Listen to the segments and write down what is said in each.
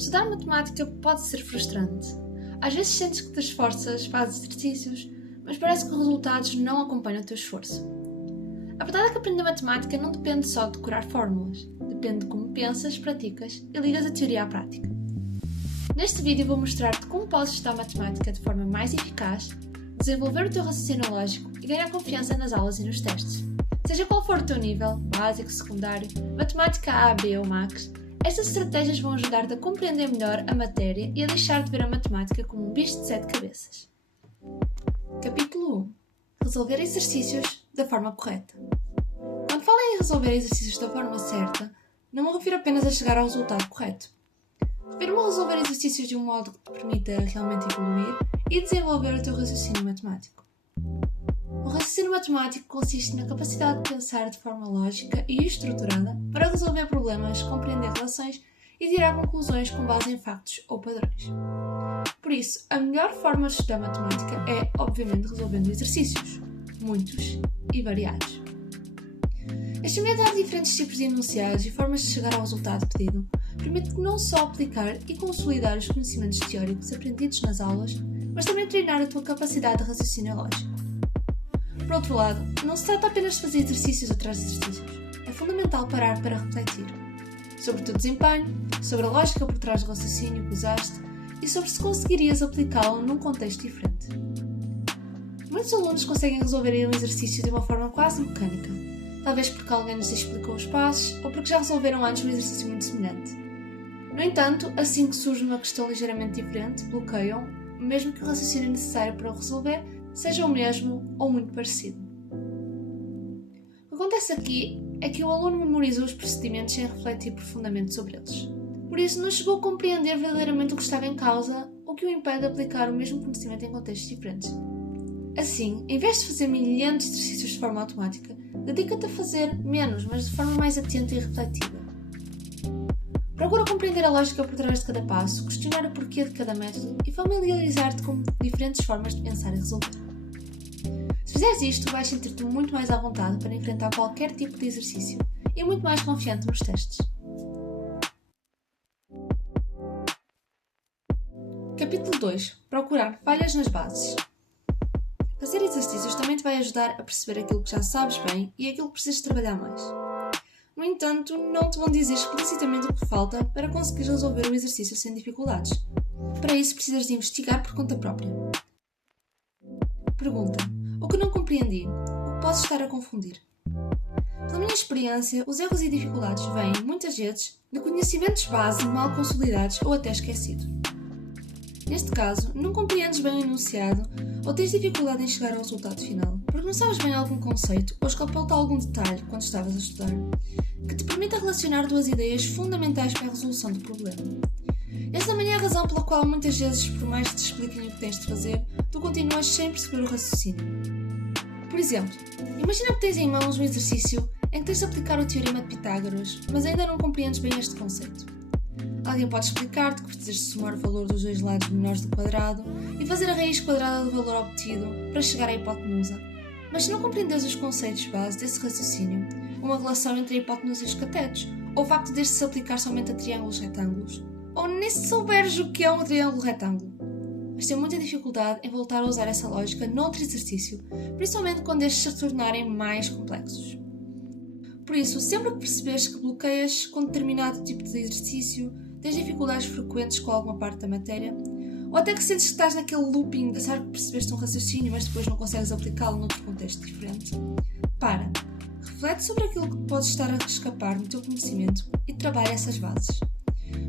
Estudar matemática pode ser frustrante. Às vezes sentes que te esforças, fazes exercícios, mas parece que os resultados não acompanham o teu esforço. A verdade é que aprender matemática não depende só de decorar fórmulas, depende de como pensas, praticas e ligas a teoria à prática. Neste vídeo vou mostrar-te como podes estudar matemática de forma mais eficaz, desenvolver o teu raciocínio lógico e ganhar confiança nas aulas e nos testes. Seja qual for o teu nível, básico, secundário, matemática A, B ou Max, estas estratégias vão ajudar-te a compreender melhor a matéria e a deixar de ver a matemática como um bicho de 7 cabeças. Capítulo 1. Resolver exercícios da forma correta. Quando falo em resolver exercícios da forma certa, não me refiro apenas a chegar ao resultado correto. Refiro-me a resolver exercícios de um modo que te permita realmente evoluir e desenvolver o teu raciocínio matemático. O raciocínio matemático consiste na capacidade de pensar de forma lógica e estruturada para resolver problemas, compreender relações e tirar conclusões com base em factos ou padrões. Por isso, a melhor forma de estudar matemática é, obviamente, resolvendo exercícios, muitos e variados. Experimentar diferentes tipos de enunciados e formas de chegar ao resultado pedido permite não só aplicar e consolidar os conhecimentos teóricos aprendidos nas aulas, mas também treinar a tua capacidade de raciocínio lógico. Por outro lado, não se trata apenas de fazer exercícios atrás de exercícios. É fundamental parar para refletir sobre o teu desempenho, sobre a lógica por trás do raciocínio que usaste e sobre se conseguirias aplicá-lo num contexto diferente. Muitos alunos conseguem resolver um exercício de uma forma quase mecânica, talvez porque alguém lhes explicou os passos ou porque já resolveram antes um exercício muito semelhante. No entanto, assim que surge uma questão ligeiramente diferente, bloqueiam, mesmo que o raciocínio necessário para o resolver seja o mesmo ou muito parecido. O que acontece aqui é que o aluno memorizou os procedimentos sem refletir profundamente sobre eles. Por isso, não chegou a compreender verdadeiramente o que estava em causa ou que o impede de aplicar o mesmo conhecimento em contextos diferentes. Assim, em vez de fazer milhares de exercícios de forma automática, dedica-te a fazer menos, mas de forma mais atenta e refletida. Procura compreender a lógica por trás de cada passo, questionar o porquê de cada método e familiarizar-te com diferentes formas de pensar e resolver. Se fizeres isto, vais sentir-te muito mais à vontade para enfrentar qualquer tipo de exercício e muito mais confiante nos testes. Capítulo 2. Procurar falhas nas bases. Fazer exercícios também te vai ajudar a perceber aquilo que já sabes bem e aquilo que precisas trabalhar mais. No entanto, não te vão dizer explicitamente o que falta para conseguir resolver o exercício sem dificuldades. Para isso, precisas de investigar por conta própria. Pergunta: o que não compreendi? O que posso estar a confundir? Pela minha experiência, os erros e dificuldades vêm, muitas vezes, de conhecimentos base mal consolidados ou até esquecidos. Neste caso, não compreendes bem o enunciado ou tens dificuldade em chegar ao resultado final, porque não sabes bem algum conceito ou escapou-te algum detalhe quando estavas a estudar, que te permita relacionar duas ideias fundamentais para a resolução do problema. Esta também é a razão pela qual muitas vezes, por mais que te expliquem o que tens de fazer, tu continuas sem perceber o raciocínio. Por exemplo, imagina que tens em mãos um exercício em que tens de aplicar o teorema de Pitágoras, mas ainda não compreendes bem este conceito. Alguém pode explicar-te que precisas de somar o valor dos dois lados menores do quadrado e fazer a raiz quadrada do valor obtido para chegar à hipotenusa. Mas se não compreendes os conceitos base desse raciocínio, uma relação entre a hipotenusa e os catetos, ou o facto deste se aplicar somente a triângulos retângulos, ou nem se souberes o que é um triângulo retângulo, vais ter muita dificuldade em voltar a usar essa lógica noutro exercício, principalmente quando estes se tornarem mais complexos. Por isso, sempre que perceberes que bloqueias com determinado tipo de exercício, tens dificuldades frequentes com alguma parte da matéria, ou até que sentes que estás naquele looping de pensar que percebeste um raciocínio mas depois não consegues aplicá-lo noutro contexto diferente, para, reflete sobre aquilo que podes estar a escapar no teu conhecimento e trabalha essas bases.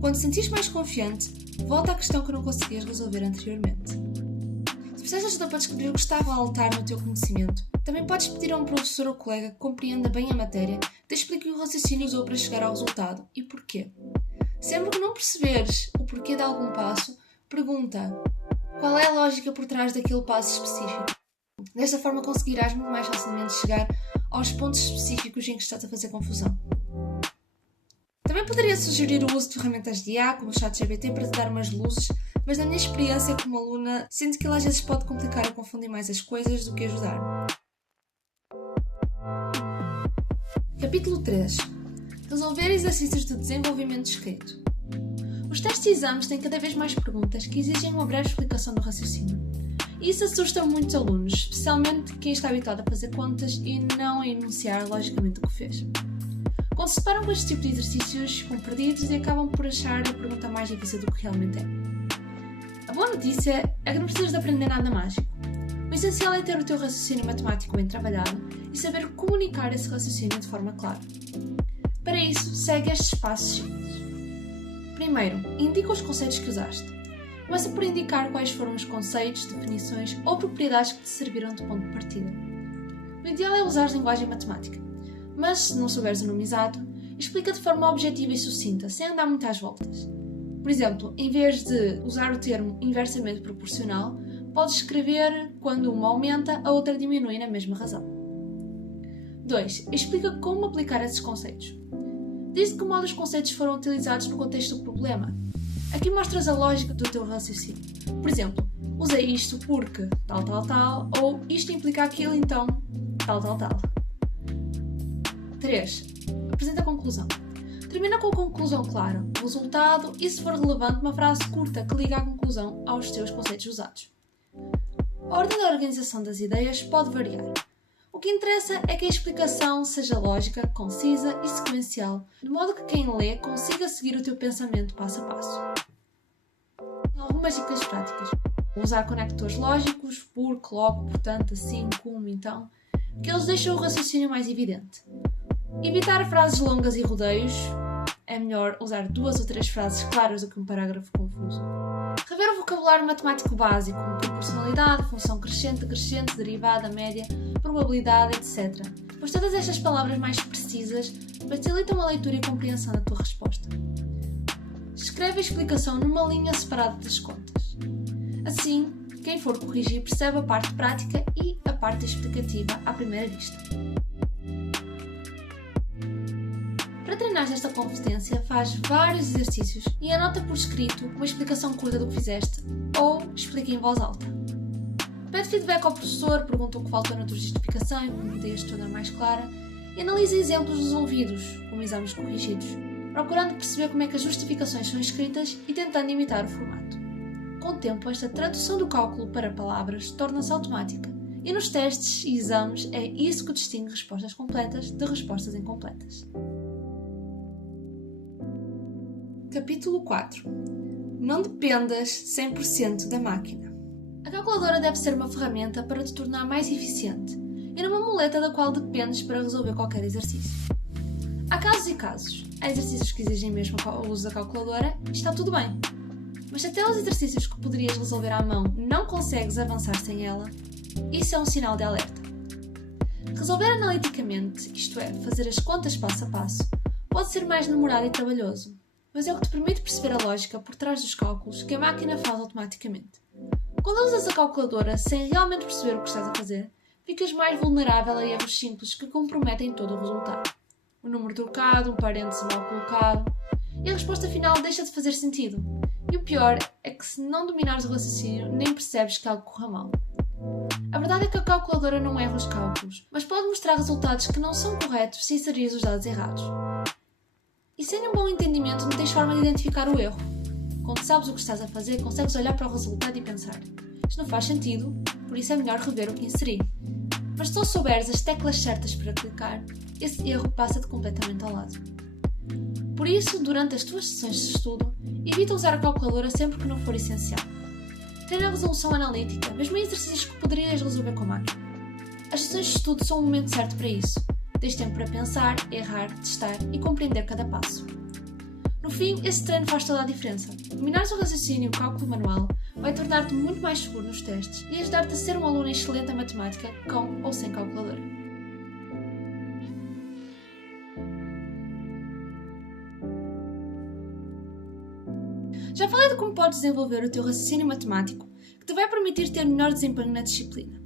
Quando te sentires mais confiante, volta à questão que não conseguias resolver anteriormente. Se precisas de ajuda para descobrir o que está a faltar no teu conhecimento, também podes pedir a um professor ou colega que compreenda bem a matéria te explique o raciocínio usou para chegar ao resultado e porquê. Sempre que não perceberes o porquê de algum passo, pergunta qual é a lógica por trás daquele passo específico. Desta forma conseguirás muito mais facilmente chegar aos pontos específicos em que estás a fazer confusão. Também poderia sugerir o uso de ferramentas de IA, como o ChatGPT, para te dar umas luzes, mas na minha experiência como aluna, sinto que ele às vezes pode complicar ou confundir mais as coisas do que ajudar. Capítulo 3. Resolver exercícios de desenvolvimento escrito. Os testes e exames têm cada vez mais perguntas que exigem uma breve explicação do raciocínio. E isso assusta muitos alunos, especialmente quem está habituado a fazer contas e não a enunciar logicamente o que fez. Quando se deparam com este tipo de exercícios, ficam perdidos e acabam por achar a pergunta mais difícil do que realmente é. A boa notícia é que não precisas de aprender nada mágico. O essencial é ter o teu raciocínio matemático bem trabalhado e saber comunicar esse raciocínio de forma clara. Para isso, segue estes passos simples. Primeiro, indica os conceitos que usaste. Começa por indicar quais foram os conceitos, definições ou propriedades que te serviram de ponto de partida. O ideal é usar linguagem matemática, mas se não souberes o nome exato, explica de forma objetiva e sucinta, sem andar muito às voltas. Por exemplo, em vez de usar o termo inversamente proporcional, podes escrever quando uma aumenta, a outra diminui na mesma razão. 2. Explica como aplicar esses conceitos. Diz de que modo os conceitos foram utilizados no contexto do problema. Aqui mostras a lógica do teu raciocínio. Por exemplo, usei isto porque tal, ou isto implica aquilo, então tal. 3. Apresenta a conclusão. Termina com a conclusão clara, o resultado e, se for relevante, uma frase curta que liga a conclusão aos teus conceitos usados. A ordem da organização das ideias pode variar. O que interessa é que a explicação seja lógica, concisa e sequencial, de modo que quem lê consiga seguir o teu pensamento passo a passo. Algumas dicas práticas. Usar conectores lógicos, porque, logo, portanto, assim, como, então, que eles deixam o raciocínio mais evidente. Evitar frases longas e rodeios. É melhor usar 2 ou 3 frases claras do que um parágrafo confuso. Rever o vocabulário matemático básico, como proporcionalidade, função crescente, decrescente, derivada, média, probabilidade, etc. Pois todas estas palavras mais precisas facilitam a leitura e a compreensão da tua resposta. Escreve a explicação numa linha separada das contas. Assim, quem for corrigir percebe a parte prática e a parte explicativa à primeira vista. Para treinar esta competência, faz vários exercícios e anota por escrito uma explicação curta do que fizeste ou explica em voz alta. Pede feedback ao professor, pergunta o que faltou na tua justificação e como podias tornar mais clara e analisa exemplos resolvidos, como exames corrigidos, procurando perceber como é que as justificações são escritas e tentando imitar o formato. Com o tempo, esta tradução do cálculo para palavras torna-se automática e nos testes e exames é isso que distingue respostas completas de respostas incompletas. Capítulo 4. Não dependas 100% da máquina. A calculadora deve ser uma ferramenta para te tornar mais eficiente e não uma muleta da qual dependes para resolver qualquer exercício. Há casos e casos. Há exercícios que exigem mesmo o uso da calculadora e está tudo bem. Mas se até os exercícios que poderias resolver à mão não consegues avançar sem ela, isso é um sinal de alerta. Resolver analiticamente, isto é, fazer as contas passo a passo, pode ser mais demorado e trabalhoso, mas é o que te permite perceber a lógica por trás dos cálculos que a máquina faz automaticamente. Quando usas a calculadora sem realmente perceber o que estás a fazer, ficas mais vulnerável a erros simples que comprometem todo o resultado. Um número trocado, um parêntese mal colocado, e a resposta final deixa de fazer sentido. E o pior é que se não dominares o raciocínio, nem percebes que algo corra mal. A verdade é que a calculadora não erra os cálculos, mas pode mostrar resultados que não são corretos se inserires os dados errados. E sem um bom entendimento não tens forma de identificar o erro. Quando sabes o que estás a fazer, consegues olhar para o resultado e pensar: isto não faz sentido, por isso é melhor rever o que inseri. Mas se só souberes as teclas certas para clicar, esse erro passa-te completamente ao lado. Por isso, durante as tuas sessões de estudo, evita usar a calculadora sempre que não for essencial. Treina a resolução analítica, mesmo em exercícios que poderias resolver com a máquina. As sessões de estudo são o momento certo para isso. Tens tempo para pensar, errar, testar e compreender cada passo. No fim, esse treino faz toda a diferença. Dominares o raciocínio e o cálculo manual vai tornar-te muito mais seguro nos testes e ajudar-te a ser um aluno excelente em matemática, com ou sem calculadora. Já falei de como podes desenvolver o teu raciocínio matemático, que te vai permitir ter melhor desempenho na disciplina.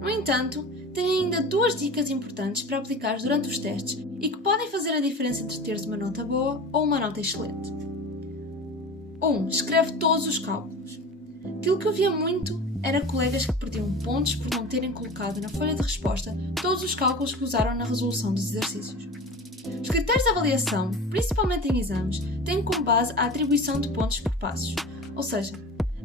No entanto, tenho ainda 2 dicas importantes para aplicar durante os testes e que podem fazer a diferença entre teres uma nota boa ou uma nota excelente. 1. Escreve todos os cálculos. Aquilo que eu via muito era colegas que perdiam pontos por não terem colocado na folha de resposta todos os cálculos que usaram na resolução dos exercícios. Os critérios de avaliação, principalmente em exames, têm como base a atribuição de pontos por passos. Ou seja,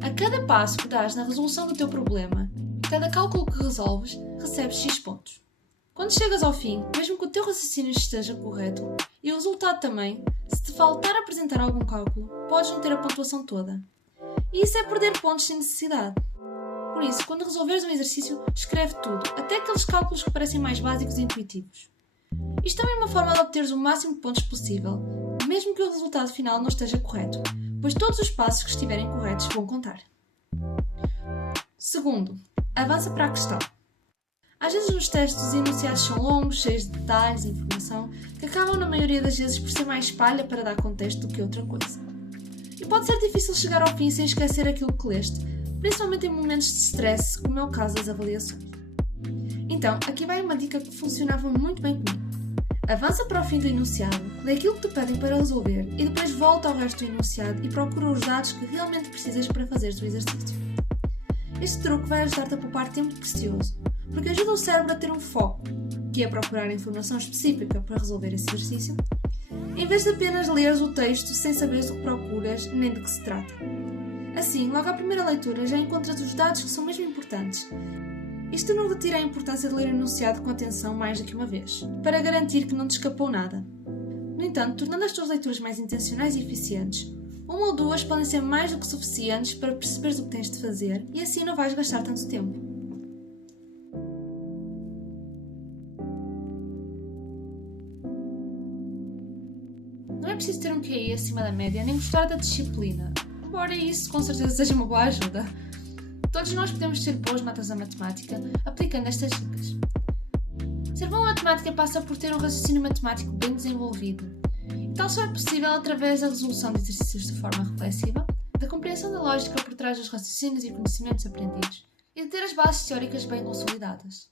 a cada passo que dás na resolução do teu problema, cada cálculo que resolves, recebes X pontos. Quando chegas ao fim, mesmo que o teu raciocínio esteja correto, e o resultado também, se te faltar apresentar algum cálculo, podes não ter a pontuação toda. E isso é perder pontos sem necessidade. Por isso, quando resolveres um exercício, escreve tudo, até aqueles cálculos que parecem mais básicos e intuitivos. Isto também é uma forma de obteres o máximo de pontos possível, mesmo que o resultado final não esteja correto, pois todos os passos que estiverem corretos vão contar. Segundo, avança para a questão. Às vezes nos testes os enunciados são longos, cheios de detalhes e informação, que acabam na maioria das vezes por ser mais palha para dar contexto do que outra coisa. E pode ser difícil chegar ao fim sem esquecer aquilo que leste, principalmente em momentos de stress, como é o caso das avaliações. Então, aqui vai uma dica que funcionava muito bem comigo. Avança para o fim do enunciado, lê aquilo que te pedem para resolver e depois volta ao resto do enunciado e procura os dados que realmente precisas para fazeres o exercício. Este truque vai ajudar-te a poupar tempo precioso, porque ajuda o cérebro a ter um foco, que é procurar informação específica para resolver esse exercício, em vez de apenas leres o texto sem saberes o que procuras nem de que se trata. Assim, logo à primeira leitura já encontras os dados que são mesmo importantes. Isto não retira a importância de ler o enunciado com atenção mais do que uma vez, para garantir que não te escapou nada. No entanto, tornando as tuas leituras mais intencionais e eficientes, uma ou duas podem ser mais do que suficientes para perceberes o que tens de fazer e assim não vais gastar tanto tempo. Não é preciso ter um QI acima da média nem gostar da disciplina, embora isso com certeza seja uma boa ajuda. Todos nós podemos ser boas notas na matemática aplicando estas dicas. Ser bom em matemática passa por ter um raciocínio matemático bem desenvolvido. E tal só é possível através da resolução de exercícios de forma reflexiva, da compreensão da lógica por trás dos raciocínios e conhecimentos aprendidos e de ter as bases teóricas bem consolidadas.